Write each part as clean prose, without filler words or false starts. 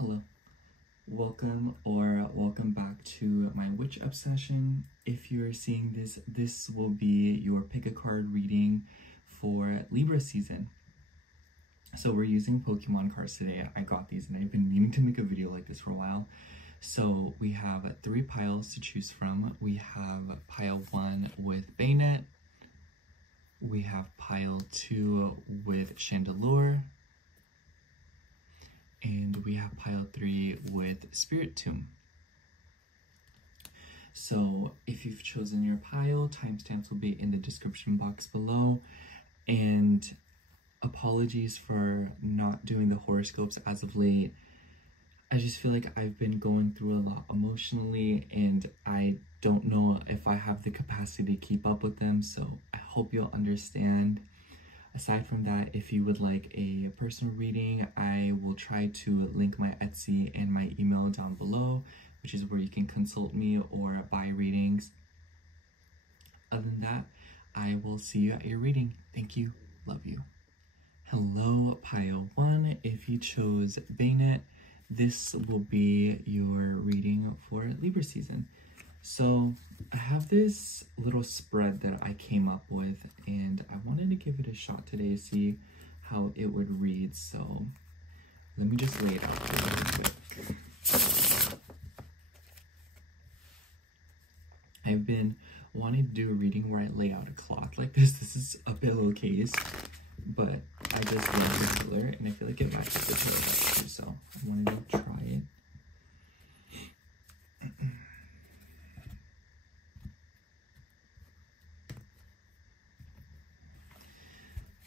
Hello, welcome back to my witch obsession. If you're seeing this, this will be your pick a card reading for Libra season. So we're using Pokemon cards today. I got these and I've been meaning to make a video like this for a while. So we have 3 piles to choose from. We have pile 1 with Bayonet. We have pile 2 with Chandelure. And we have pile 3 with Spirit Tomb. So if you've chosen your pile, timestamps will be in the description box below. And apologies for not doing the horoscopes as of late. I just feel like I've been going through a lot emotionally and I don't know if I have the capacity to keep up with them, so I hope you'll understand. Aside from that, if you would like a personal reading, I will try to link my Etsy and my email down below, which is where you can consult me or buy readings. Other than that, I will see you at your reading. Thank you. Love you. Hello, pile 1. If you chose Bayonet, this will be your reading for Libra season. So I have this little spread that I came up with and I wanted to give it a shot today to see how it would read. So let me just lay it out for you real quick. I've been wanting to do a reading where I lay out a cloth like this. This is a pillowcase, but I just love the color and I feel like it matches the pillowcase too, so I wanted to try it.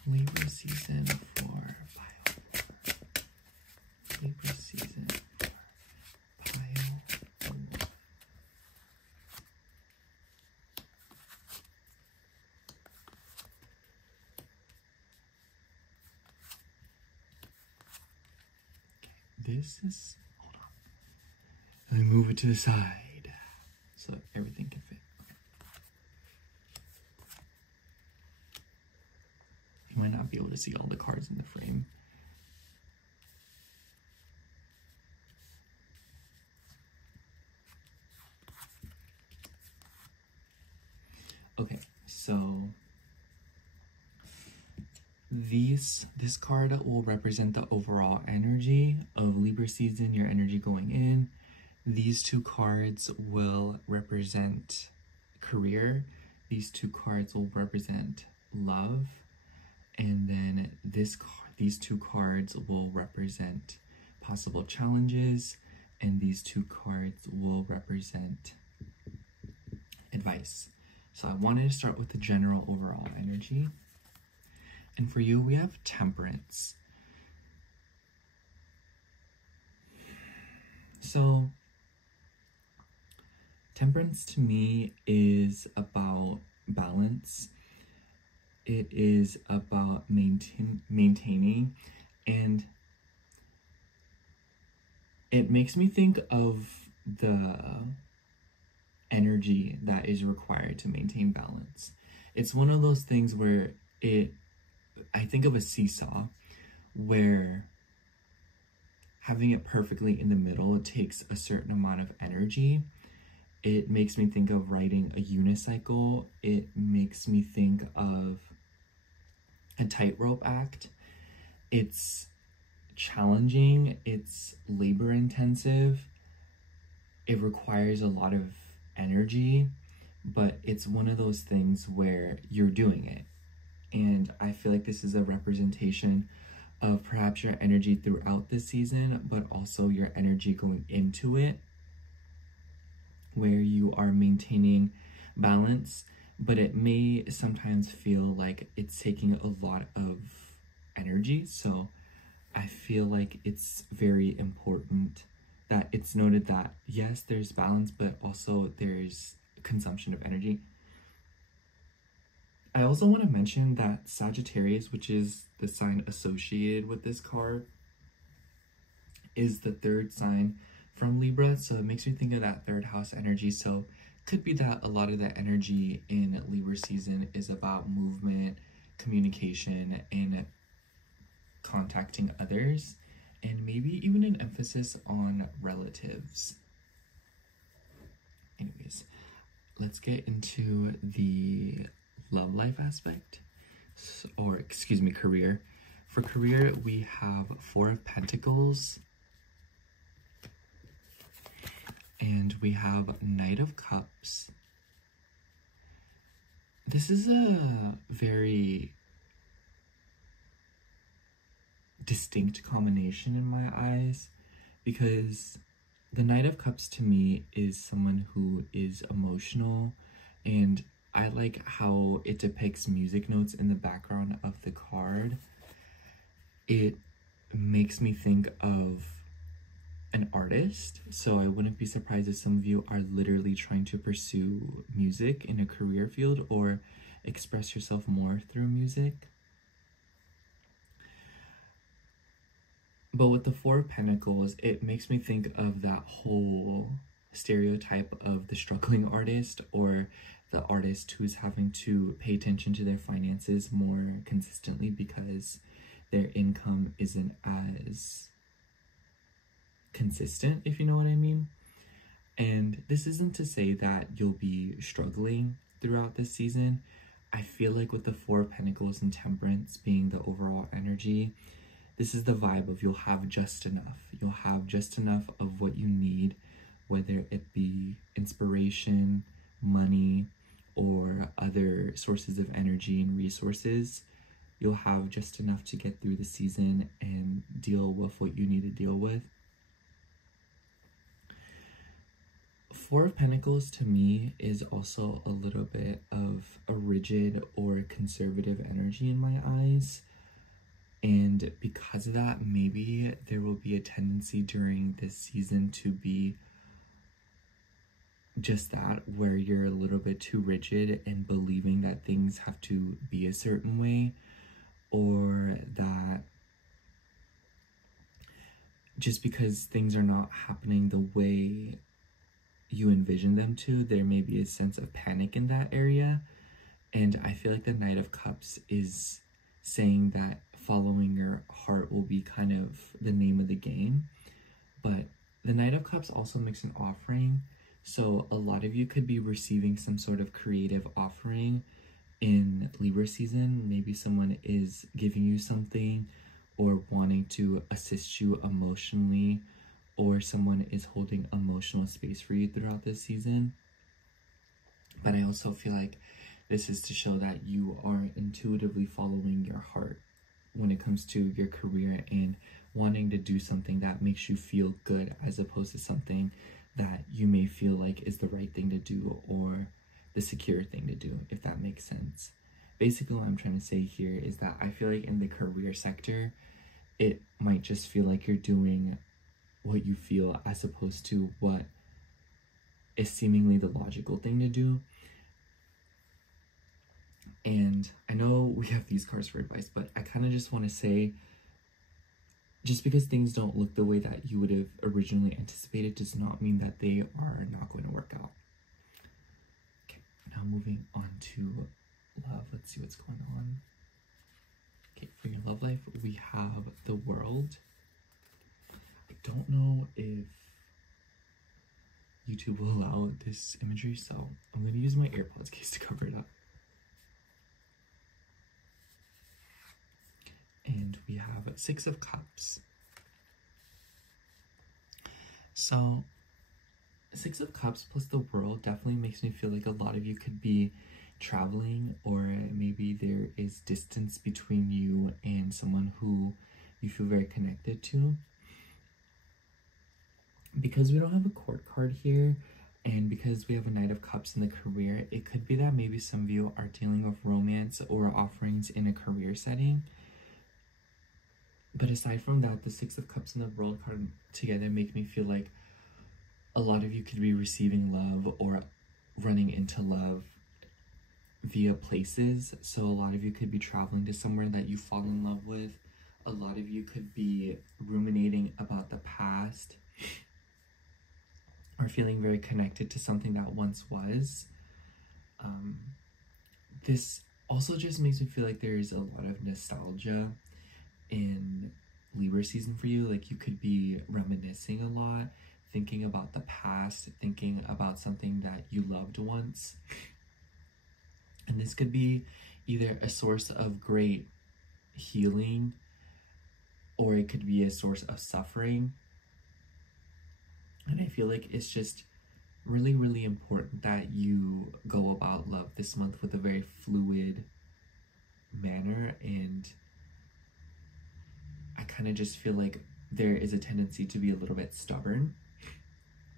Libra season for pile 4. Libra season for pile 4. Okay, this is, hold on. Let me move it to the side so everything can fit. You might not be able to see all the cards in the frame. Okay, so this card will represent the overall energy of Libra season, your energy going in. These 2 cards will represent career. These 2 cards will represent love. And then these 2 cards will represent possible challenges, and these 2 cards will represent advice. So I wanted to start with the general overall energy. And for you, we have Temperance. So Temperance to me is about balance. It is about maintaining, and it makes me think of the energy that is required to maintain balance. It's one of those things where I think of a seesaw where having it perfectly in the middle, it takes a certain amount of energy. It makes me think of riding a unicycle. It makes me think of a tightrope act. It's challenging, it's labor intensive, it requires a lot of energy, but it's one of those things where you're doing it. And I feel like this is a representation of perhaps your energy throughout the season, but also your energy going into it, where you are maintaining balance, but it may sometimes feel like it's taking a lot of energy. So I feel like it's very important that it's noted that yes, there's balance, but also there's consumption of energy. I also want to mention that Sagittarius, which is the sign associated with this card, is the 3rd sign from Libra, so it makes me think of that 3rd house energy. So could be that a lot of the energy in Libra season is about movement, communication, and contacting others, and maybe even an emphasis on relatives. Anyways, let's get into the love life aspect, or excuse me, career. For career, we have Four of Pentacles, and we have Knight of Cups. This is a very distinct combination in my eyes, because the Knight of Cups to me is someone who is emotional, and I like how it depicts music notes in the background of the card. It makes me think of an artist, so I wouldn't be surprised if some of you are literally trying to pursue music in a career field or express yourself more through music. But with the Four of Pentacles, it makes me think of that whole stereotype of the struggling artist, or the artist who's having to pay attention to their finances more consistently because their income isn't as consistent, if you know what I mean. And this isn't to say that you'll be struggling throughout this season. I feel like with the Four of Pentacles and Temperance being the overall energy, this is the vibe of you'll have just enough. You'll have just enough of what you need, whether it be inspiration, money, or other sources of energy and resources. You'll have just enough to get through the season and deal with what you need to deal with. Four of Pentacles to me is also a little bit of a rigid or conservative energy in my eyes. And because of that, maybe there will be a tendency during this season to be just that, where you're a little bit too rigid and believing that things have to be a certain way, or that just because things are not happening the way you envision them to, there may be a sense of panic in that area. And I feel like the Knight of Cups is saying that following your heart will be kind of the name of the game. But the Knight of Cups also makes an offering, so a lot of you could be receiving some sort of creative offering in Libra season. Maybe someone is giving you something or wanting to assist you emotionally, or someone is holding emotional space for you throughout this season. But I also feel like this is to show that you are intuitively following your heart when it comes to your career and wanting to do something that makes you feel good, as opposed to something that you may feel like is the right thing to do or the secure thing to do, if that makes sense. Basically, what I'm trying to say here is that I feel like in the career sector, it might just feel like you're doing what you feel as opposed to what is seemingly the logical thing to do. And I know we have these cards for advice, but I kind of just want to say, just because things don't look the way that you would have originally anticipated does not mean that they are not going to work out. Okay, now moving on to love. Let's see what's going on. Okay, for your love life, we have the World. I don't know if YouTube will allow this imagery, so I'm going to use my AirPods case to cover it up. And we have Six of Cups. So Six of Cups plus the World definitely makes me feel like a lot of you could be traveling, or maybe there is distance between you and someone who you feel very connected to. Because we don't have a court card here, and because we have a Knight of Cups in the career, it could be that maybe some of you are dealing with romance or offerings in a career setting. But aside from that, the Six of Cups and the World card together make me feel like a lot of you could be receiving love or running into love via places. So a lot of you could be traveling to somewhere that you fall in love with. A lot of you could be ruminating about the past, or feeling very connected to something that once was. This also just makes me feel like there is a lot of nostalgia in Libra season for you. Like, you could be reminiscing a lot, thinking about the past, thinking about something that you loved once. And this could be either a source of great healing, or it could be a source of suffering. And I feel like it's just really, really important that you go about love this month with a very fluid manner. And I kind of just feel like there is a tendency to be a little bit stubborn,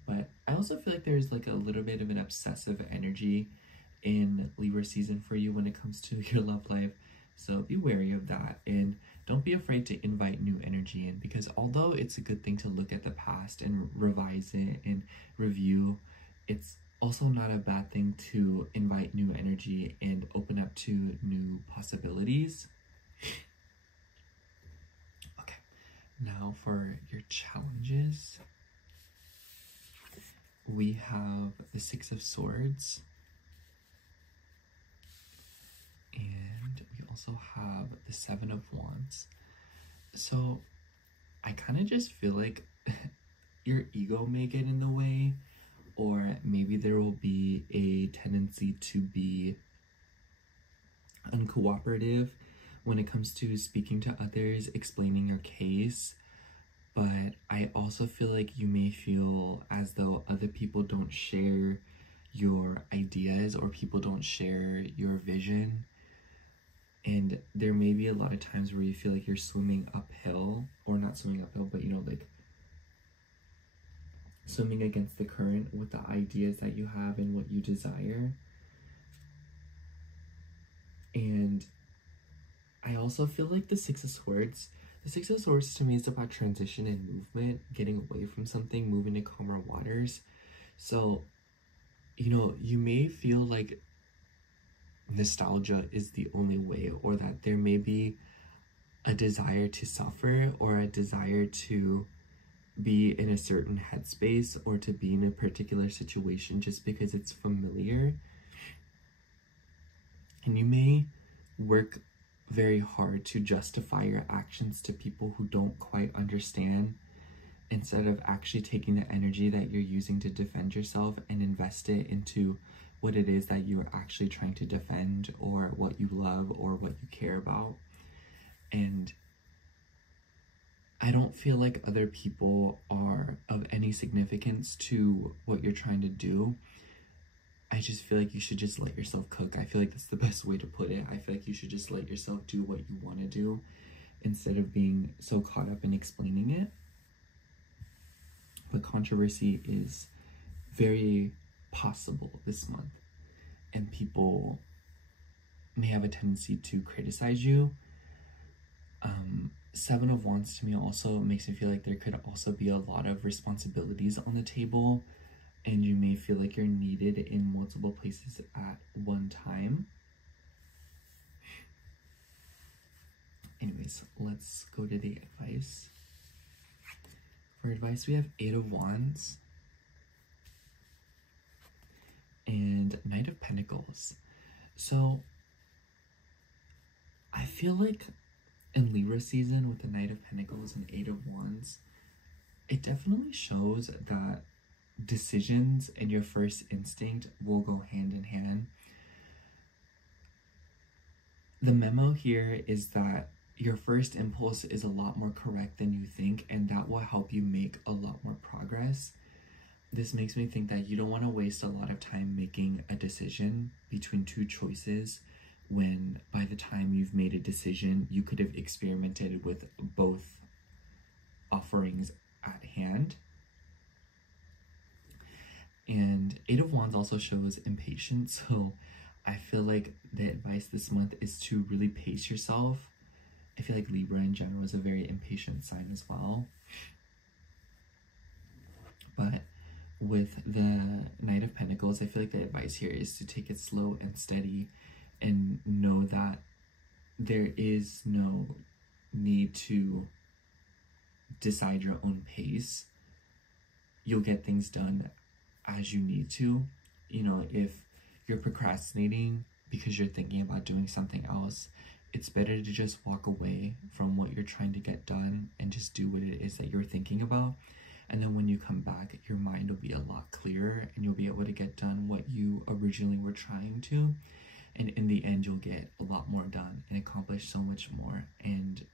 but I also feel like there's like a little bit of an obsessive energy in Libra season for you when it comes to your love life. So be wary of that, and don't be afraid to invite new energy in, because although it's a good thing to look at the past and revise it and review, it's also not a bad thing to invite new energy and open up to new possibilities. Okay, now for your challenges, we have the Six of Swords, and we also have the Seven of Wands. So I kind of just feel like your ego may get in the way, or maybe there will be a tendency to be uncooperative when it comes to speaking to others, explaining your case. But I also feel like you may feel as though other people don't share your ideas, or people don't share your vision. And there may be a lot of times where you feel like you're swimming uphill, or not swimming uphill, but, you know, like swimming against the current with the ideas that you have and what you desire. And I also feel like the Six of Swords to me is about transition and movement, getting away from something, moving to calmer waters. So, you know, you may feel like nostalgia is the only way, or that there may be a desire to suffer, or a desire to be in a certain headspace, or to be in a particular situation just because it's familiar. And you may work very hard to justify your actions to people who don't quite understand, instead of actually taking the energy that you're using to defend yourself and invest it into what it is that you're actually trying to defend, or what you love, or what you care about. And I don't feel like other people are of any significance to what you're trying to do. I just feel like you should just let yourself cook. I feel like that's the best way to put it. I feel like you should just let yourself do what you want to do, instead of being so caught up in explaining it. But controversy is very possible this month, and people may have a tendency to criticize you. Seven of Wands to me also makes me feel like there could also be a lot of responsibilities on the table, and you may feel like you're needed in multiple places at one time. Anyways, let's go to the advice. For advice, we have Eight of Wands and Knight of Pentacles. So I feel like in Libra season, with the Knight of Pentacles and Eight of Wands, it definitely shows that decisions and your first instinct will go hand in hand. The memo here is that your first impulse is a lot more correct than you think, and that will help you make a lot more progress. This makes me think that you don't want to waste a lot of time making a decision between two choices, when by the time you've made a decision, you could have experimented with both offerings at hand. And Eight of Wands also shows impatience, so I feel like the advice this month is to really pace yourself. I feel like Libra in general is a very impatient sign as well. But with the Knight of Pentacles, I feel like the advice here is to take it slow and steady, and know that there is no need to decide your own pace. You'll get things done as you need to. You know, if you're procrastinating because you're thinking about doing something else, it's better to just walk away from what you're trying to get done and just do what it is that you're thinking about. And then when you come back, your mind will be a lot clearer and you'll be able to get done what you originally were trying to. And in the end, you'll get a lot more done and accomplish so much more and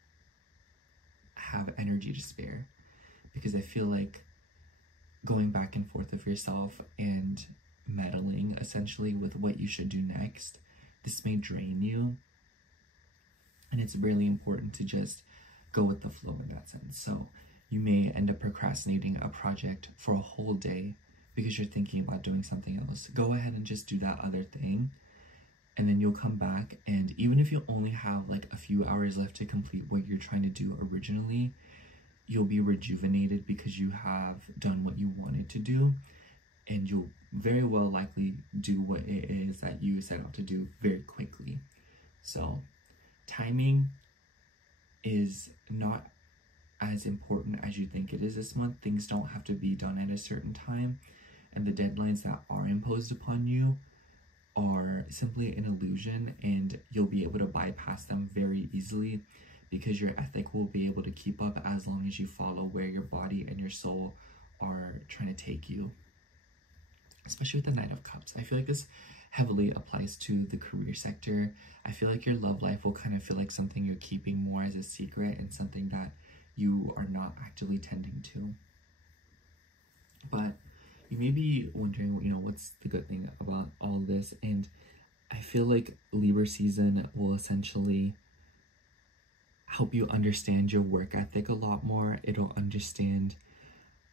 have energy to spare. Because I feel like going back and forth of yourself and meddling essentially with what you should do next, this may drain you. And it's really important to just go with the flow in that sense. So you may end up procrastinating a project for a whole day because you're thinking about doing something else. Go ahead and just do that other thing. And then you'll come back, and even if you only have like a few hours left to complete what you're trying to do originally, you'll be rejuvenated because you have done what you wanted to do, and you'll very well likely do what it is that you set out to do very quickly. So timing is not as important as you think it is this month. Things don't have to be done at a certain time, and the deadlines that are imposed upon you are simply an illusion, and you'll be able to bypass them very easily because your ethic will be able to keep up as long as you follow where your body and your soul are trying to take you. Especially with the Knight of Cups, I feel like this heavily applies to the career sector. I feel like your love life will kind of feel like something you're keeping more as a secret and something that you are not actively tending to. But you may be wondering, what's the good thing about all this? And I feel like Libra season will essentially help you understand your work ethic a lot more. It'll understand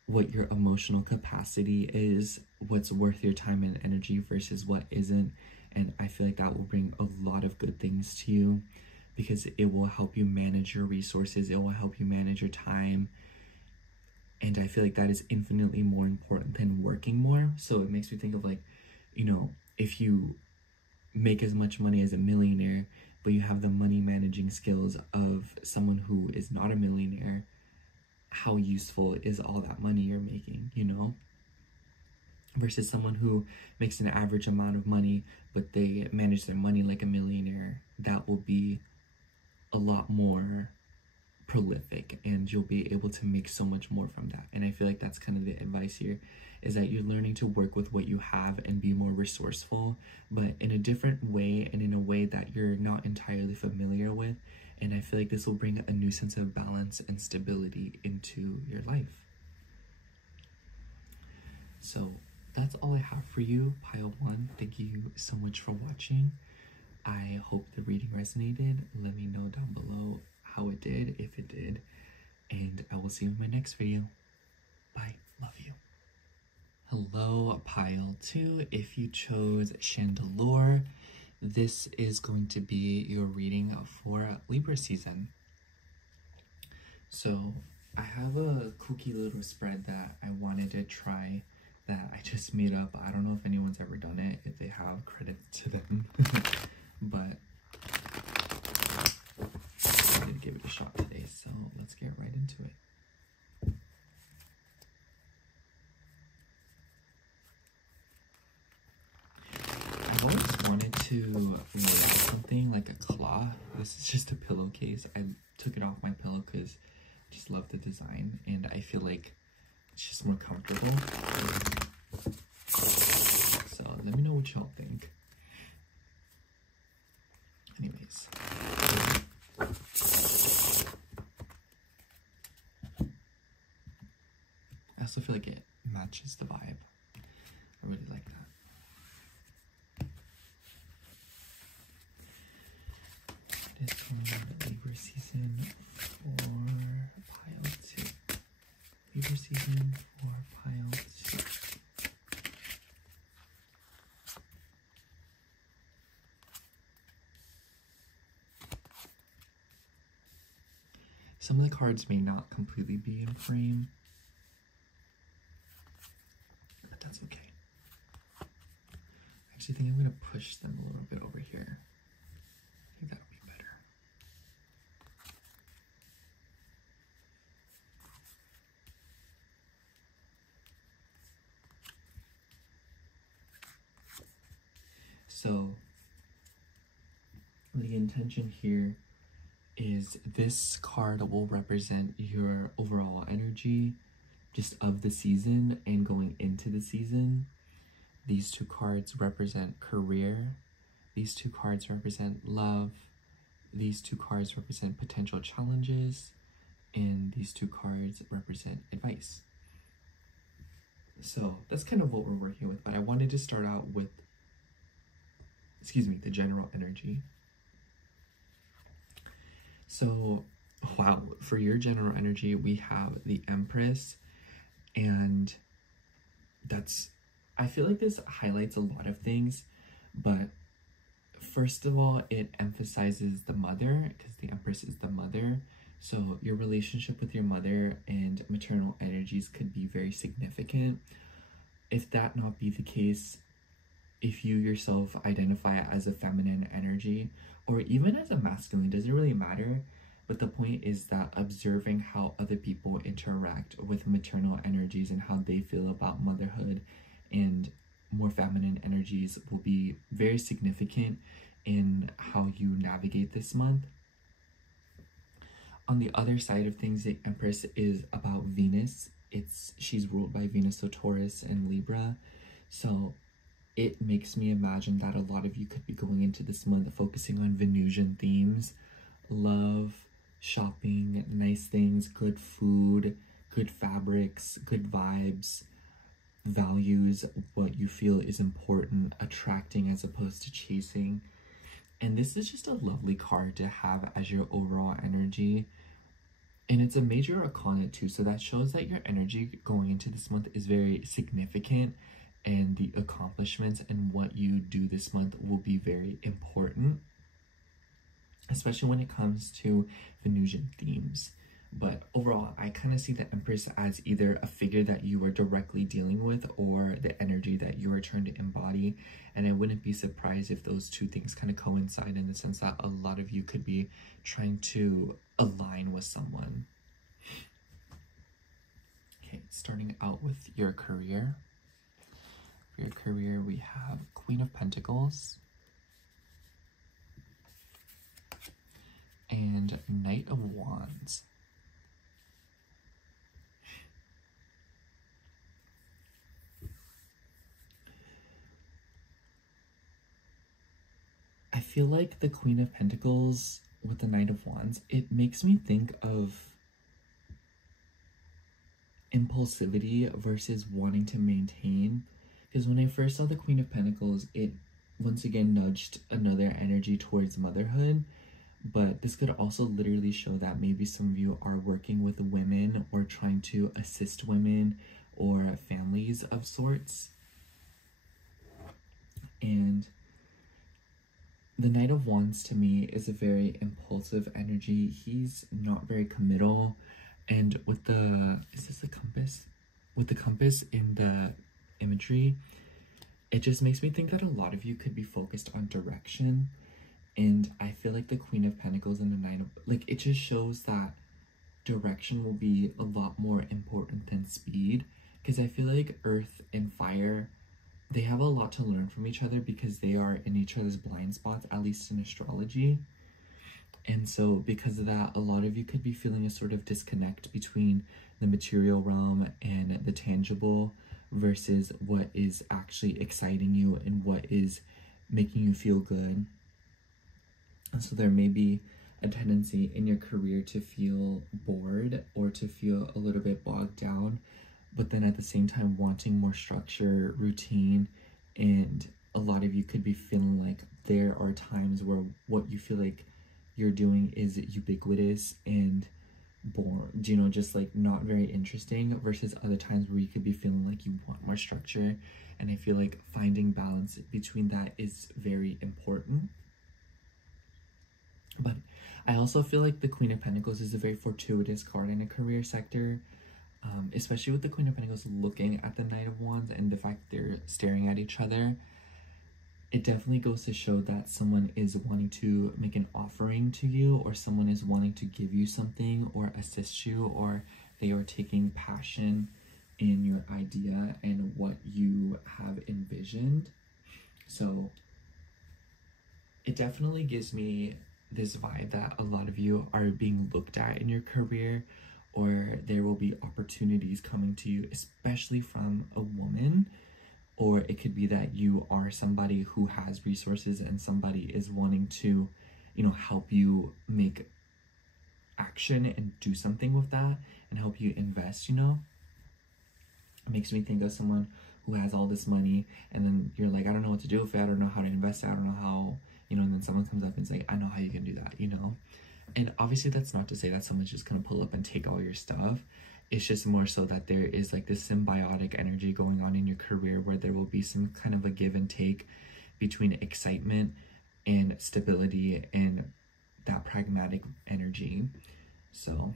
what your emotional capacity is, what's worth your time and energy versus what isn't. And I feel like that will bring a lot of good things to you because it will help you manage your resources. It will help you manage your time. And I feel like that is infinitely more important than working more. So it makes me think of like, if you make as much money as a millionaire, but you have the money managing skills of someone who is not a millionaire, how useful is all that money you're making, Versus someone who makes an average amount of money, but they manage their money like a millionaire, that will be a lot more prolific and you'll be able to make so much more from that. And I feel like that's kind of the advice here, is that you're learning to work with what you have and be more resourceful, but in a different way and in a way that you're not entirely familiar with. And I feel like this will bring a new sense of balance and stability into your life. So that's all I have for you, pile 1. Thank you so much for watching. I hope the reading resonated. Let me know down below how it did, if it did, and I will see you in my next video. Bye. Love you. Hello, pile 2. If you chose Chandelure, this is going to be your reading for Libra season. So I have a kooky little spread that I wanted to try that I just made up. I don't know if anyone's ever done it. If they have, credit to them. But I did give it a shot today, so let's get right into it. I've always wanted to make something like a claw. This is just a pillowcase. I took it off my pillow because I just love the design and I feel like it's just more comfortable. So let me know what y'all think. Anyways. I also feel like it matches the vibe. I really like that. This one, Libra season for pile 2. Libra season for pile 2. Some of the cards may not completely be in frame, but that's okay. I actually think I'm going to push them a little bit over here. I think that would be better. So the intention here is this card will represent your overall energy just of the season and going into the season. These two cards represent career. These two cards represent love. These two cards represent potential challenges. And these two cards represent advice. So that's kind of what we're working with. But I wanted to start out with, the general energy. So, wow, for your general energy, we have the Empress. And I feel like this highlights a lot of things, but first of all, it emphasizes the mother, because the Empress is the mother. So your relationship with your mother and maternal energies could be very significant. If that not be the case, if you yourself identify as a feminine energy, or even as a masculine, doesn't really matter. But the point is that observing how other people interact with maternal energies and how they feel about motherhood and more feminine energies will be very significant in how you navigate this month. On the other side of things, the Empress is about Venus. She's ruled by Venus, so Taurus and Libra. So it makes me imagine that a lot of you could be going into this month focusing on Venusian themes, love, shopping, nice things, good food, good fabrics, good vibes, values, what you feel is important, attracting as opposed to chasing. And this is just a lovely card to have as your overall energy. And it's a major arcana too, so that shows that your energy going into this month is very significant, and the accomplishments and what you do this month will be very important, especially when it comes to Venusian themes. But overall, I kind of see the Empress as either a figure that you are directly dealing with or the energy that you are trying to embody. And I wouldn't be surprised if those two things kind of coincide, in the sense that a lot of you could be trying to align with someone. Okay, starting out with your career. For your career, we have Queen of Pentacles and Knight of Wands. I feel like the Queen of Pentacles with the Knight of Wands, it makes me think of impulsivity versus wanting to maintain. Because when I first saw the Queen of Pentacles, it once again nudged another energy towards motherhood. But this could also literally show that maybe some of you are working with women or trying to assist women or families of sorts. And the Knight of Wands to me is a very impulsive energy. He's not very committal. And with the, is this the compass? With the compass in the imagery, it just makes me think that a lot of you could be focused on direction. And I feel like the Queen of Pentacles and the Knight of, like, it just shows that direction will be a lot more important than speed. Because I feel like Earth and Fire, they have a lot to learn from each other because they are in each other's blind spots, at least in astrology. And so because of that, a lot of you could be feeling a sort of disconnect between the material realm and the tangible versus what is actually exciting you and what is making you feel good. And so there may be a tendency in your career to feel bored or to feel a little bit bogged down, but then at the same time wanting more structure, routine, and a lot of you could be feeling like there are times where what you feel like you're doing is ubiquitous and boring, you know, just like not very interesting, versus other times where you could be feeling like you want more structure. And I feel like finding balance between that is very important. But I also feel like the Queen of Pentacles is a very fortuitous card in a career sector, especially with the Queen of Pentacles looking at the Knight of Wands and the fact they're staring at each other. It definitely goes to show that someone is wanting to make an offering to you, or someone is wanting to give you something or assist you, or they are taking passion in your idea and what you have envisioned. So it definitely gives me this vibe that a lot of you are being looked at in your career, or there will be opportunities coming to you, especially from a woman. Or it could be that you are somebody who has resources and somebody is wanting to, you know, help you make action and do something with that and help you invest, you know. It makes me think of someone who has all this money and then you're like, I don't know what to do with it, I don't know how to invest it, I don't know how, you know, and then someone comes up and is like, I know how you can do that, you know. And obviously that's not to say that someone's just gonna pull up and take all your stuff. It's just more so that there is like this symbiotic energy going on in your career where there will be some kind of a give and take between excitement and stability and that pragmatic energy. So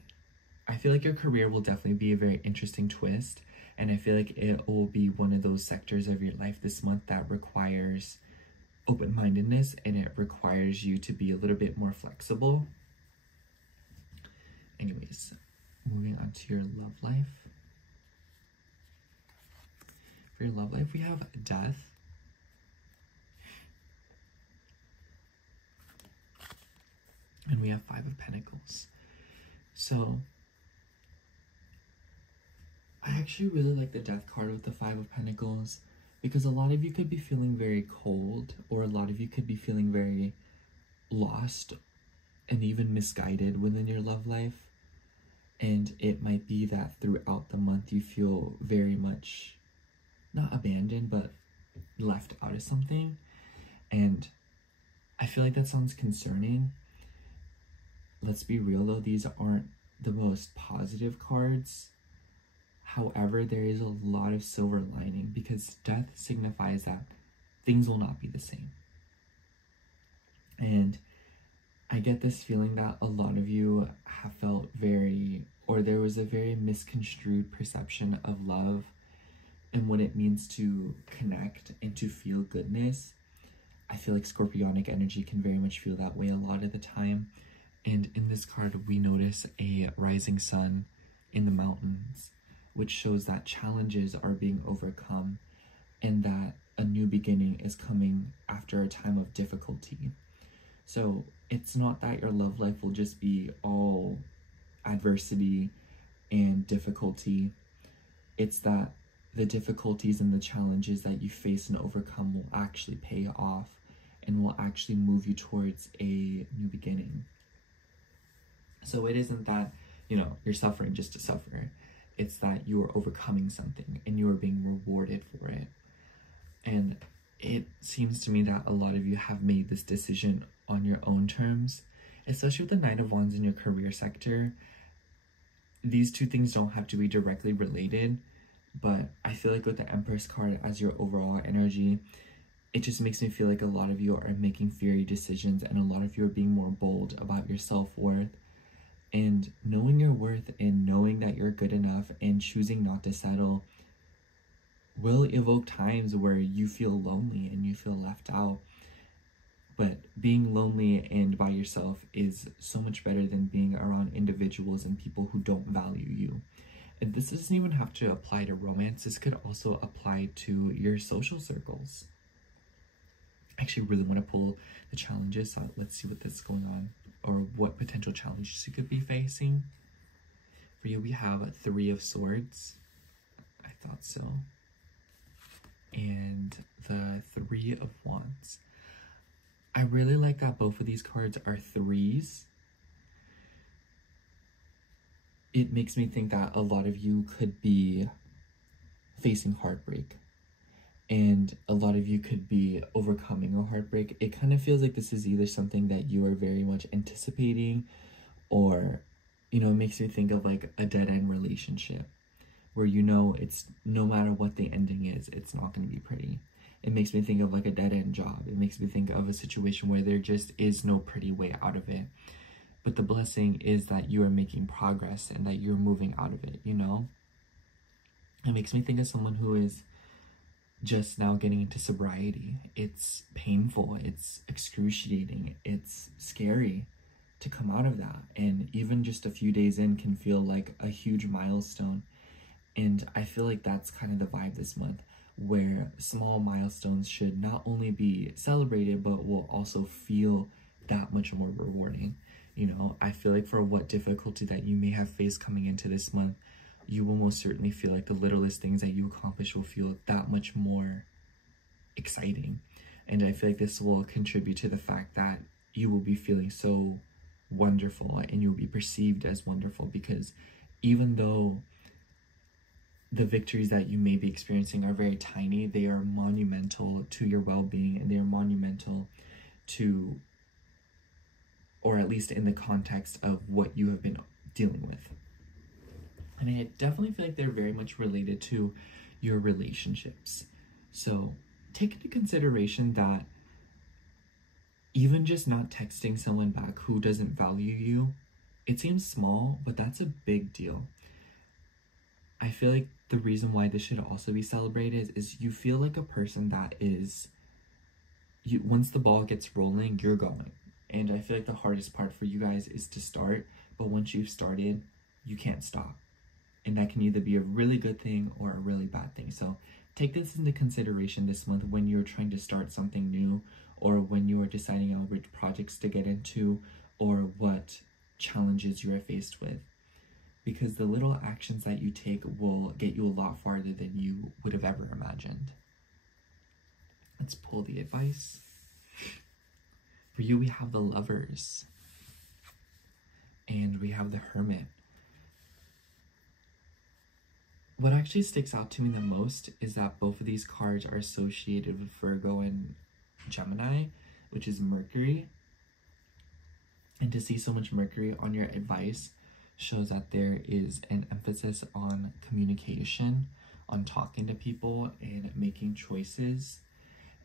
I feel like your career will definitely be a very interesting twist, and I feel like it will be one of those sectors of your life this month that requires open-mindedness, and it requires you to be a little bit more flexible. Anyways, moving on to your love life. For your love life, we have death. And we have 5 of Pentacles. So I actually really like the death card with the 5 of Pentacles, because a lot of you could be feeling very cold, or a lot of you could be feeling very lost and even misguided within your love life. And it might be that throughout the month you feel very much not abandoned, but left out of something. And I feel like that sounds concerning. Let's be real though, these aren't the most positive cards. However, there is a lot of silver lining, because death signifies that things will not be the same. And I get this feeling that a lot of you have felt very, or there was a very misconstrued perception of love and what it means to connect and to feel goodness. I feel like Scorpionic energy can very much feel that way a lot of the time. And in this card, we notice a rising sun in the mountains, which shows that challenges are being overcome and that a new beginning is coming after a time of difficulty. So it's not that your love life will just be all adversity and difficulty. It's that the difficulties and the challenges that you face and overcome will actually pay off and will actually move you towards a new beginning. So it isn't that, you know, you're suffering just to suffer. It's that you are overcoming something and you are being rewarded for it. And it seems to me that a lot of you have made this decision on your own terms, especially with the Knight of Wands in your career sector. These two things don't have to be directly related, but I feel like with the Empress card as your overall energy, it just makes me feel like a lot of you are making fiery decisions and a lot of you are being more bold about your self-worth. And knowing your worth and knowing that you're good enough and choosing not to settle will evoke times where you feel lonely and you feel left out. But being lonely and by yourself is so much better than being around individuals and people who don't value you. And this doesn't even have to apply to romance. This could also apply to your social circles. I actually really want to pull the challenges, so let's see what that's going on, or what potential challenges you could be facing. For you, we have 3 of Swords. I thought so. And the 3 of Wands. I really like that both of these cards are 3s. It makes me think that a lot of you could be facing heartbreak. And a lot of you could be overcoming a heartbreak. It kind of feels like this is either something that you are very much anticipating, or, you know, it makes me think of like a dead-end relationship where, you know, it's no matter what the ending is, it's not going to be pretty. It makes me think of like a dead-end job. It makes me think of a situation where there just is no pretty way out of it. But the blessing is that you are making progress and that you're moving out of it, you know? It makes me think of someone who is just now getting into sobriety. It's painful, it's excruciating, it's scary to come out of that. And even just a few days in can feel like a huge milestone. And I feel like that's kind of the vibe this month, where small milestones should not only be celebrated, but will also feel that much more rewarding. You know, I feel like for what difficulty that you may have faced coming into this month, you will most certainly feel like the littlest things that you accomplish will feel that much more exciting. And I feel like this will contribute to the fact that you will be feeling so wonderful and you'll be perceived as wonderful, because even though the victories that you may be experiencing are very tiny, they are monumental to your well-being, and they are monumental to, or at least in the context of what you have been dealing with. And I definitely feel like they're very much related to your relationships. So take into consideration that even just not texting someone back who doesn't value you, it seems small, but that's a big deal. I feel like the reason why this should also be celebrated is you feel like a person that is, once the ball gets rolling, you're going. And I feel like the hardest part for you guys is to start, but once you've started, you can't stop. And that can either be a really good thing or a really bad thing. So take this into consideration this month when you're trying to start something new, or when you are deciding on which projects to get into, or what challenges you are faced with. Because the little actions that you take will get you a lot farther than you would have ever imagined. Let's pull the advice. For you, we have the Lovers. And we have the Hermit. What actually sticks out to me the most is that both of these cards are associated with Virgo and Gemini, which is Mercury. And to see so much Mercury on your advice shows that there is an emphasis on communication, on talking to people, and making choices.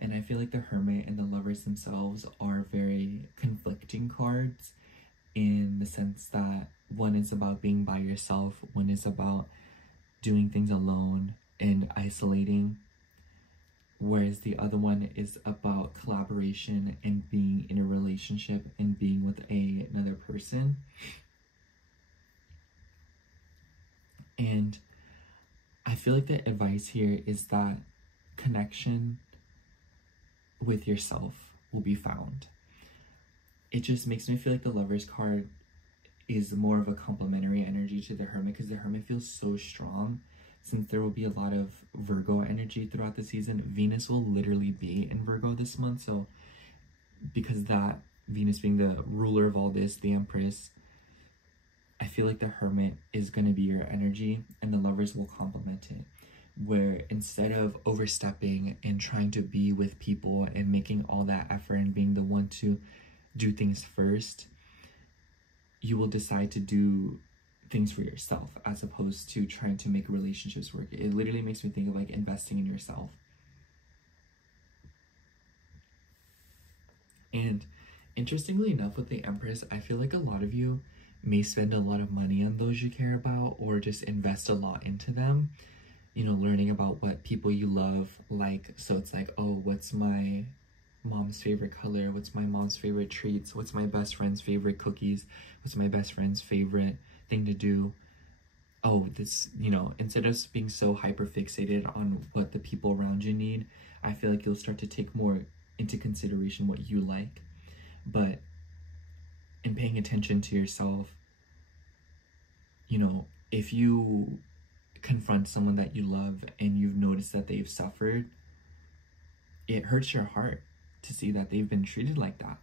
And I feel like the Hermit and the Lovers themselves are very conflicting cards, in the sense that one is about being by yourself, one is about doing things alone and isolating, whereas the other one is about collaboration and being in a relationship and being with another person. And I feel like the advice here is that connection with yourself will be found. It just makes me feel like the Lovers card is more of a complementary energy to the Hermit, because the Hermit feels so strong. Since there will be a lot of Virgo energy throughout the season, Venus will literally be in Virgo this month. So because that Venus being the ruler of all this, the Empress, I feel like the Hermit is going to be your energy, and the Lovers will complement it. Where instead of overstepping and trying to be with people and making all that effort and being the one to do things first, you will decide to do things for yourself as opposed to trying to make relationships work. It literally makes me think of like investing in yourself. And interestingly enough, with the Empress, I feel like a lot of you may spend a lot of money on those you care about, or just invest a lot into them, you know, learning about what people you love like. So it's like, oh, what's my mom's favorite color? What's my mom's favorite treats? What's my best friend's favorite cookies? What's my best friend's favorite thing to do? Oh, this, you know, instead of being so hyper fixated on what the people around you need, I feel like you'll start to take more into consideration what you like. But in paying attention to yourself, you know, if you confront someone that you love and you've noticed that they've suffered, it hurts your heart to see that they've been treated like that.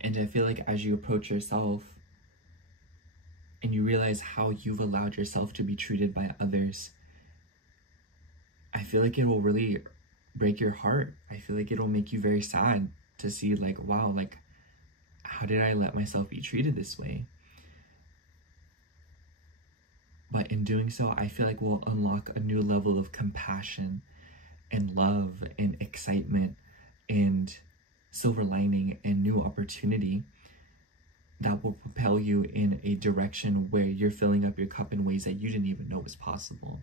And I feel like as you approach yourself and you realize how you've allowed yourself to be treated by others, I feel like it will really break your heart. I feel like it'll make you very sad to see like, wow, like, how did I let myself be treated this way? But in doing so, I feel like we'll unlock a new level of compassion and love and excitement and silver lining and new opportunity that will propel you in a direction where you're filling up your cup in ways that you didn't even know was possible.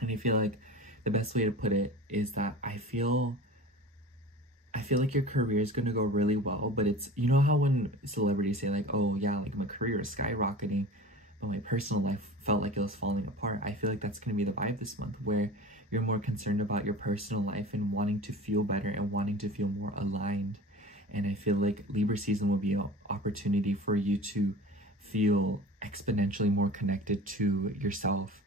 And I feel like the best way to put it is that I feel like your career is going to go really well, but it's, you know how when celebrities say like, oh yeah, like my career is skyrocketing, my personal life felt like it was falling apart. I feel like that's going to be the vibe this month, where you're more concerned about your personal life and wanting to feel better and wanting to feel more aligned. And I feel like Libra season will be an opportunity for you to feel exponentially more connected to yourself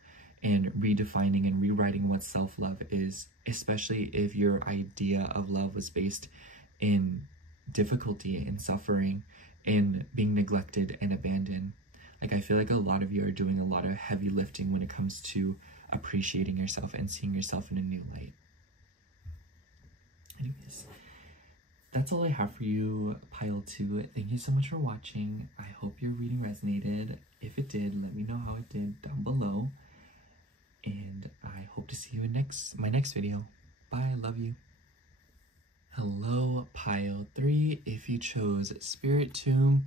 and redefining and rewriting what self-love is, especially if your idea of love was based in difficulty and suffering and being neglected and abandoned. Like, I feel like a lot of you are doing a lot of heavy lifting when it comes to appreciating yourself and seeing yourself in a new light. Anyways, that's all I have for you, pile 2. Thank you so much for watching. I hope your reading resonated. If it did, let me know how it did down below. And I hope to see you in my next video. Bye, I love you. Hello, pile 3. If you chose Spirit Tomb,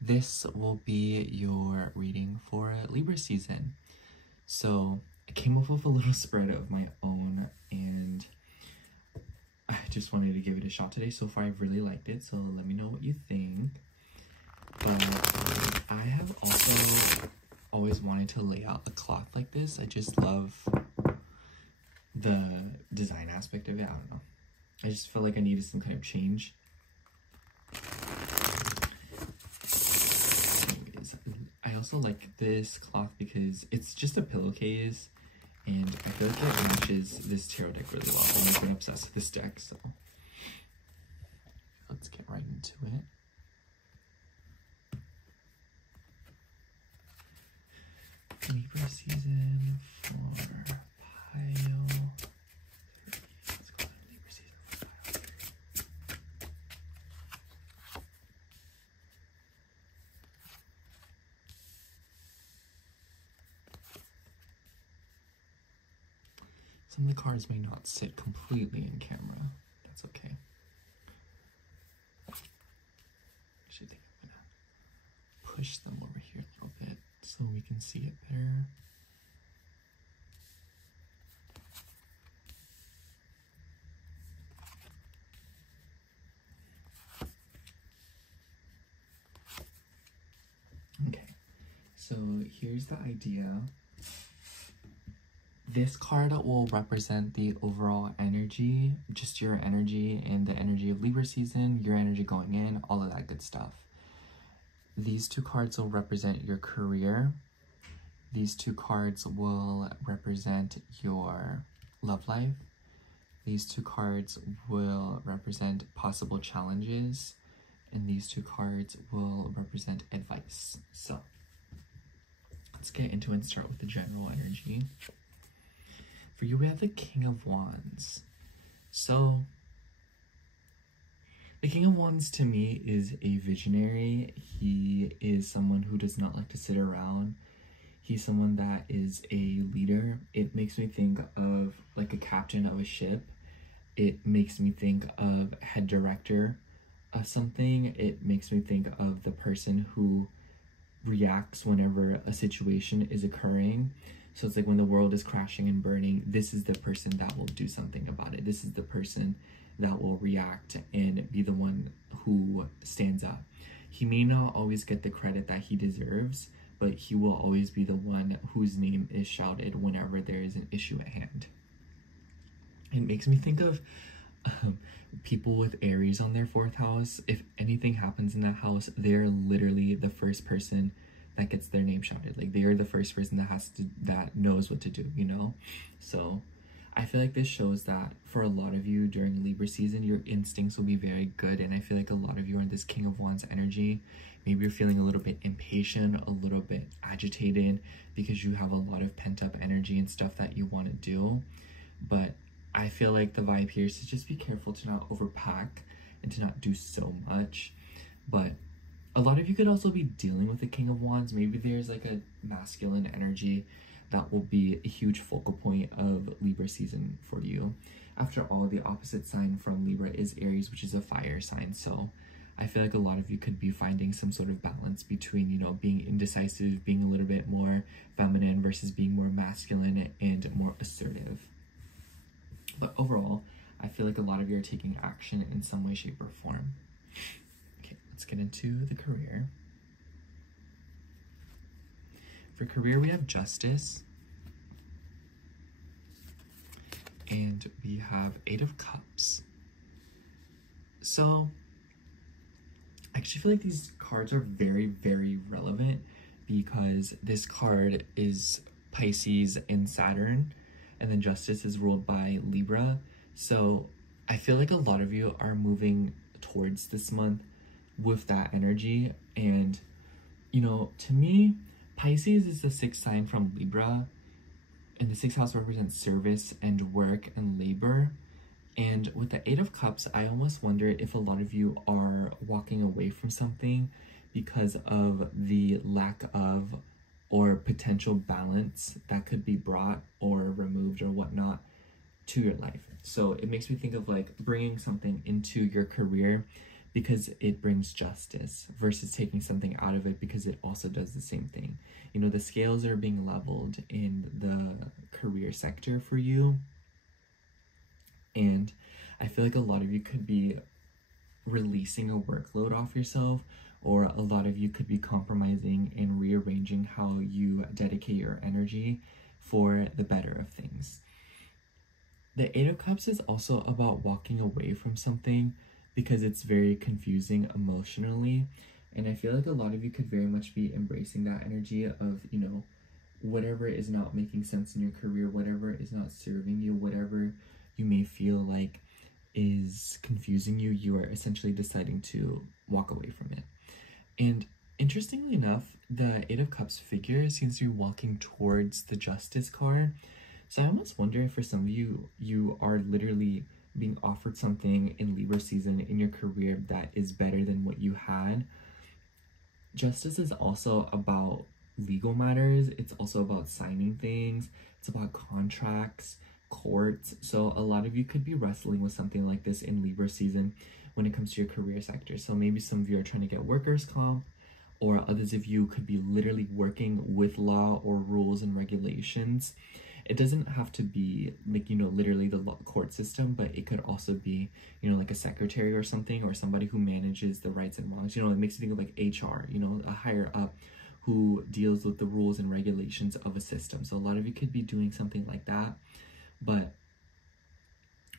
this will be your reading for Libra season. So I came up with a little spread of my own, and I just wanted to give it a shot today. So far, I've really liked it, so let me know what you think. But I have also always wanted to lay out a cloth like this. I just love the design aspect of it. I don't know. I just felt like I needed some kind of change. Anyways, I also like this cloth because it's just a pillowcase, and I feel like it matches this tarot deck really well. I've been obsessed with this deck, so let's get right into it. Libra season for pile 3. Let's call it Libra season for pile 3. Some of the cards may not sit completely in camera. That's okay. Actually, I think I'm gonna push them over here a little bit so we can see it better. Okay, so here's the idea. This card will represent the overall energy, just your energy and the energy of Libra season, your energy going in, all of that good stuff. These 2 cards will represent your career. These 2 cards will represent your love life. These 2 cards will represent possible challenges. And these 2 cards will represent advice. So let's get into it and start with the general energy. For you, we have the King of Wands. So the King of Wands to me is a visionary. He is someone who does not like to sit around. He's someone that is a leader. It makes me think of like a captain of a ship. It makes me think of head director of something. It makes me think of the person who reacts whenever a situation is occurring. So it's like when the world is crashing and burning, this is the person that will do something about it. This is the person that will react and be the one who stands up. He may not always get the credit that he deserves, but he will always be the one whose name is shouted whenever there is an issue at hand. It makes me think of people with Aries on their 4th house. If anything happens in that house, they're literally the first person that gets their name shouted. Like, they are the first person that knows what to do, you know? So I feel like this shows that for a lot of you during Libra season, your instincts will be very good. And I feel like a lot of you are in this King of Wands energy. Maybe you're feeling a little bit impatient, a little bit agitated because you have a lot of pent up energy and stuff that you want to do. But I feel like the vibe here is to just be careful to not overpack and to not do so much. But a lot of you could also be dealing with the King of Wands. Maybe there's like a masculine energy that will be a huge focal point of Libra season for you. After all, the opposite sign from Libra is Aries, which is a fire sign. So I feel like a lot of you could be finding some sort of balance between, you know, being indecisive, being a little bit more feminine versus being more masculine and more assertive. But overall, I feel like a lot of you are taking action in some way, shape, or form. Okay, let's get into the career. For career, we have Justice. And we have Eight of Cups. So, I actually feel like these cards are very, very relevant because this card is Pisces and Saturn, and then Justice is ruled by Libra. So, I feel like a lot of you are moving towards this month with that energy. And, you know, to me, Pisces is the sixth sign from Libra, and the sixth house represents service and work and labor. And with the Eight of Cups, I almost wonder if a lot of you are walking away from something because of the lack of or potential balance that could be brought or removed or whatnot to your life. So it makes me think of like bringing something into your career because it brings justice versus taking something out of it because it also does the same thing. You know, the scales are being leveled in the career sector for you. And I feel like a lot of you could be releasing a workload off yourself, or a lot of you could be compromising and rearranging how you dedicate your energy for the better of things. The Eight of Cups is also about walking away from something because it's very confusing emotionally. And I feel like a lot of you could very much be embracing that energy of, you know, whatever is not making sense in your career, whatever is not serving you, whatever you may feel like is confusing you, you are essentially deciding to walk away from it. And interestingly enough, the Eight of Cups figure seems to be walking towards the Justice card. So I almost wonder if for some of you, you are literally being offered something in Libra season in your career that is better than what you had. Justice is also about legal matters. It's also about signing things. It's about contracts, courts. So a lot of you could be wrestling with something like this in Libra season when it comes to your career sector. So maybe some of you are trying to get workers' comp, or others of you could be literally working with law or rules and regulations. It doesn't have to be like, you know, literally the court system, but it could also be, you know, like a secretary or something, or somebody who manages the rights and wrongs. You know, it makes me think of like HR, you know, a higher up who deals with the rules and regulations of a system. So a lot of you could be doing something like that. But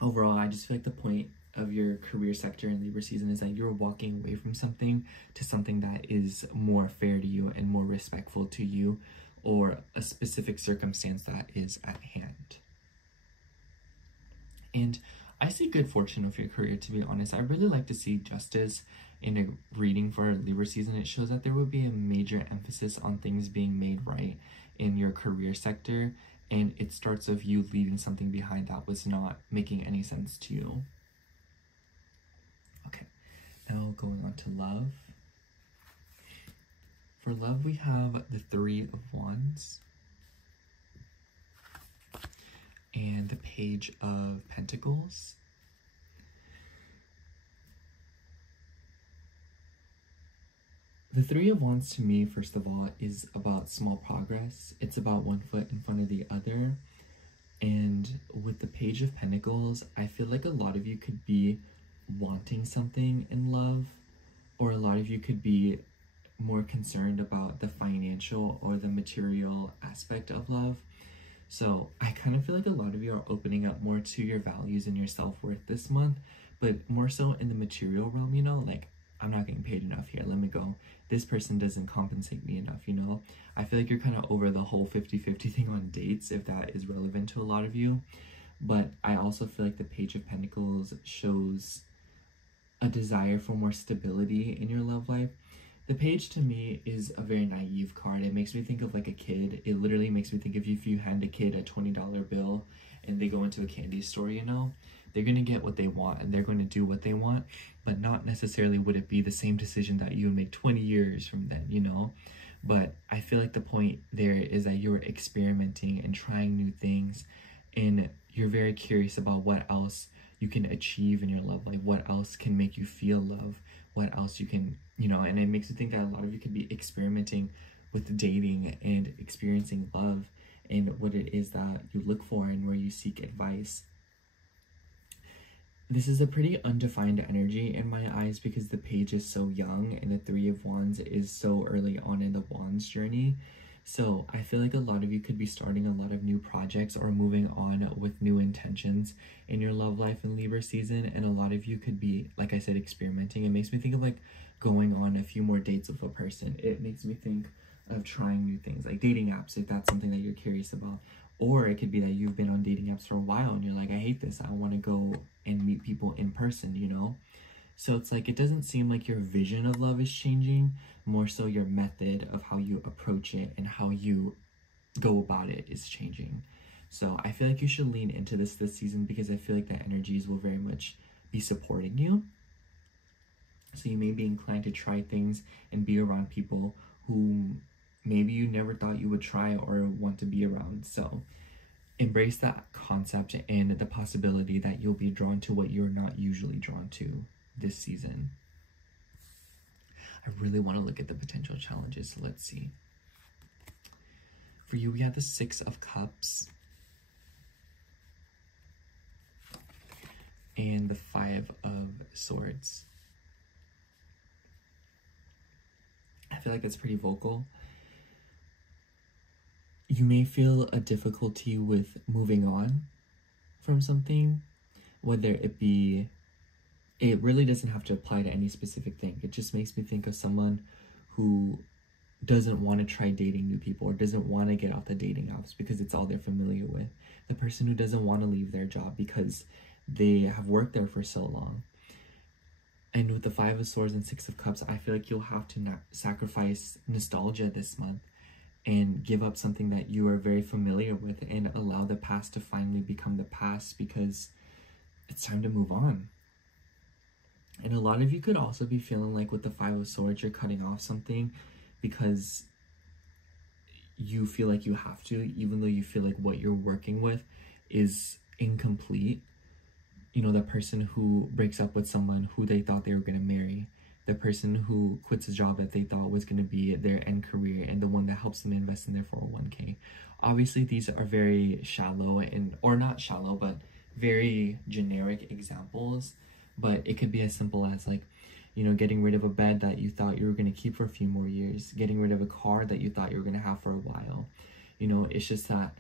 overall, I just feel like the point of your career sector in Libra season is that you're walking away from something to something that is more fair to you and more respectful to you, or a specific circumstance that is at hand. And I see good fortune with your career, to be honest. I really like to see justice in a reading for Libra season. It shows that there would be a major emphasis on things being made right in your career sector, and it starts with you leaving something behind that was not making any sense to you. Okay, now going on to love. For love, we have the Three of Wands and the Page of Pentacles. The Three of Wands to me, first of all, is about small progress. It's about one foot in front of the other. And with the Page of Pentacles, I feel like a lot of you could be wanting something in love, or a lot of you could be more concerned about the financial or the material aspect of love. So I kind of feel like a lot of you are opening up more to your values and your self-worth this month, but more so in the material realm, you know, like, I'm not getting paid enough here, let me go. This person doesn't compensate me enough, you know? I feel like you're kind of over the whole 50-50 thing on dates, if that is relevant to a lot of you. But I also feel like the Page of Pentacles shows a desire for more stability in your love life. The Page to me is a very naive card. It makes me think of like a kid. It literally makes me think of if you hand a kid a $20 bill and they go into a candy store, you know, they're going to get what they want and they're going to do what they want, but not necessarily would it be the same decision that you would make 20 years from then, you know? But I feel like the point there is that you're experimenting and trying new things, and you're very curious about what else you can achieve in your love life, what else can make you feel love, what else you can, you know, and it makes me think that a lot of you could be experimenting with dating and experiencing love and what it is that you look for and where you seek advice. This is a pretty undefined energy in my eyes because the Page is so young and the Three of Wands is so early on in the Wands journey. So I feel like a lot of you could be starting a lot of new projects or moving on with new intentions in your love life in Libra season. And a lot of you could be, like I said, experimenting. It makes me think of like going on a few more dates with a person. It makes me think of trying new things like dating apps, if that's something that you're curious about. Or it could be that you've been on dating apps for a while and you're like, I hate this. I want to go and meet people in person, you know? So it's like, it doesn't seem like your vision of love is changing, more so your method of how you approach it and how you go about it is changing. So I feel like you should lean into this season, because I feel like the energies will very much be supporting you. So you may be inclined to try things and be around people who maybe you never thought you would try or want to be around. So embrace that concept and the possibility that you'll be drawn to what you're not usually drawn to this season. I really want to look at the potential challenges, so let's see. For you, we have the 6 of Cups and the 5 of Swords. I feel like that's pretty vocal. You may feel a difficulty with moving on from something, whether it be, it really doesn't have to apply to any specific thing. It just makes me think of someone who doesn't want to try dating new people or doesn't want to get off the dating apps because it's all they're familiar with. The person who doesn't want to leave their job because they have worked there for so long. And with the 5 of Swords and 6 of Cups, I feel like you'll have to sacrifice nostalgia this month and give up something that you are very familiar with and allow the past to finally become the past, because it's time to move on. And a lot of you could also be feeling like with the 5 of Swords, you're cutting off something because you feel like you have to, even though you feel like what you're working with is incomplete. You know, the person who breaks up with someone who they thought they were going to marry, the person who quits a job that they thought was going to be their end career, and the one that helps them invest in their 401k. Obviously, these are very shallow or not shallow, but very generic examples. But it could be as simple as, like, you know, getting rid of a bed that you thought you were going to keep for a few more years, getting rid of a car that you thought you were going to have for a while. You know, it's just that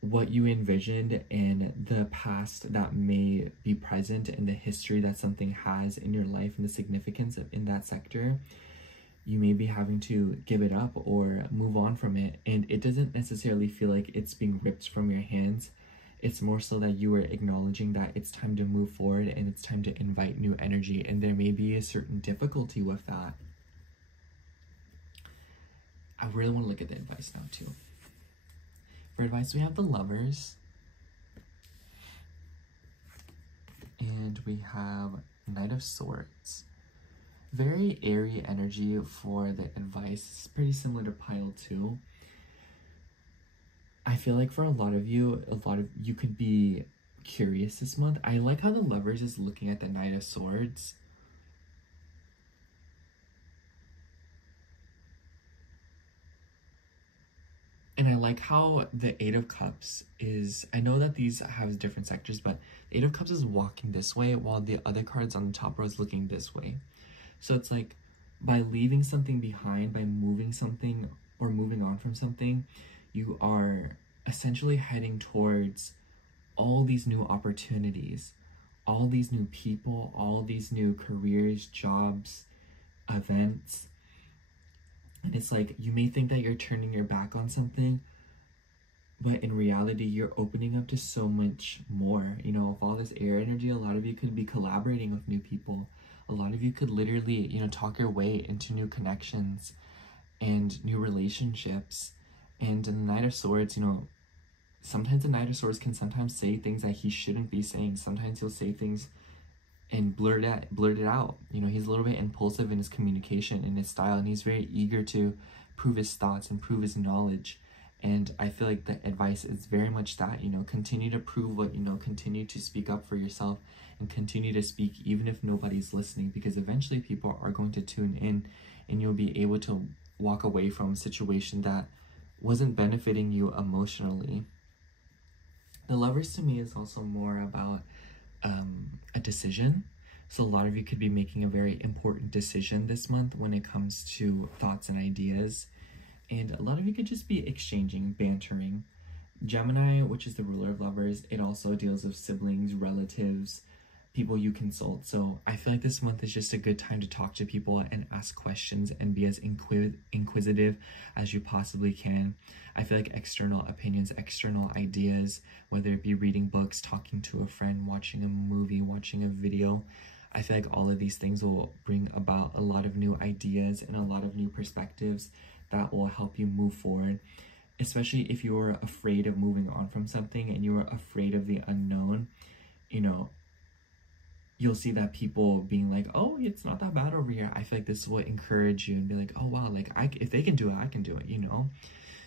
what you envisioned and the past that may be present and the history that something has in your life and the significance in that sector, you may be having to give it up or move on from it. And it doesn't necessarily feel like it's being ripped from your hands. It's more so that you are acknowledging that it's time to move forward and it's time to invite new energy. And there may be a certain difficulty with that. I really want to look at the advice now too. For advice, we have the Lovers. And we have Knight of Swords. Very airy energy for the advice. It's pretty similar to Pile 2. I feel like for a lot of you could be curious this month. I like how the Lovers is looking at the Knight of Swords. And I like how the 8 of Cups is, I know that these have different sectors, but the 8 of Cups is walking this way while the other cards on the top row is looking this way. So it's like, by leaving something behind, by moving something or moving on from something, you are essentially heading towards all these new opportunities, all these new people, all these new careers, jobs, events. And it's like, you may think that you're turning your back on something, but in reality, you're opening up to so much more. You know, with all this air energy, a lot of you could be collaborating with new people. A lot of you could literally, you know, talk your way into new connections and new relationships. And in the Knight of Swords, you know, sometimes the Knight of Swords can sometimes say things that he shouldn't be saying. Sometimes he'll say things and blurt it out. You know, he's a little bit impulsive in his communication and his style, and he's very eager to prove his thoughts and prove his knowledge. And I feel like the advice is very much that, you know, continue to prove what you know, continue to speak up for yourself, and continue to speak even if nobody's listening, because eventually people are going to tune in and you'll be able to walk away from a situation that wasn't benefiting you emotionally. The Lovers to me is also more about a decision. So a lot of you could be making a very important decision this month when it comes to thoughts and ideas. And a lot of you could just be exchanging, bantering. Gemini, which is the ruler of lovers, it also deals with siblings, relatives, people you consult. So I feel like this month is just a good time to talk to people and ask questions and be as inquisitive as you possibly can. I feel like external opinions, external ideas, whether it be reading books, talking to a friend, watching a movie, watching a video, I feel like all of these things will bring about a lot of new ideas and a lot of new perspectives that will help you move forward. Especially if you're afraid of moving on from something and you're afraid of the unknown, you know, you'll see that people being like, oh, it's not that bad over here. I feel like this will encourage you and be like, oh, wow, like, if they can do it, I can do it, you know?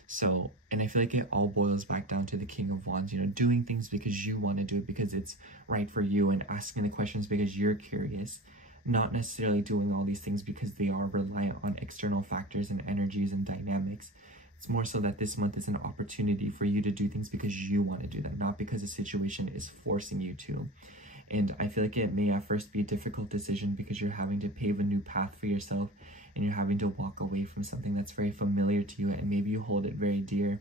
So, and I feel like it all boils back down to the King of Wands, you know, doing things because you want to do it, because it's right for you, and asking the questions because you're curious, not necessarily doing all these things because they are reliant on external factors and energies and dynamics. It's more so that this month is an opportunity for you to do things because you want to do them, not because the situation is forcing you to. And I feel like it may at first be a difficult decision because you're having to pave a new path for yourself, and you're having to walk away from something that's very familiar to you, and maybe you hold it very dear,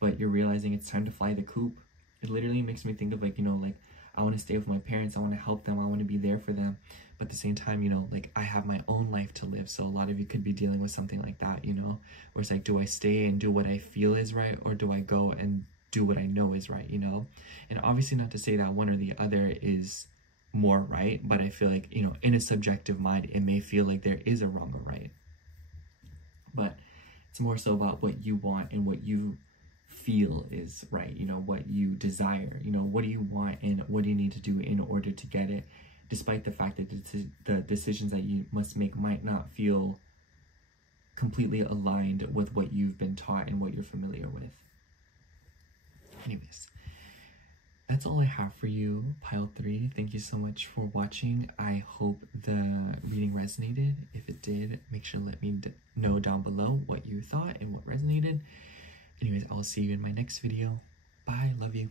but you're realizing it's time to fly the coop. It literally makes me think of, like, you know, like, I want to stay with my parents, I want to help them, I want to be there for them, but at the same time, you know, like, I have my own life to live. So a lot of you could be dealing with something like that, you know, where it's like, do I stay and do what I feel is right, or do I go and do what I know is right, you know? And obviously not to say that one or the other is more right, but I feel like, you know, in a subjective mind, it may feel like there is a wrong or right, but it's more so about what you want and what you feel is right, you know, what you desire, you know, what do you want and what do you need to do in order to get it, despite the fact that the decisions that you must make might not feel completely aligned with what you've been taught and what you're familiar with. Anyways, that's all I have for you, pile 3. Thank you so much for watching. I hope the reading resonated. If it did, make sure to let me know down below what you thought and what resonated. Anyways, I'll see you in my next video. Bye. Love you.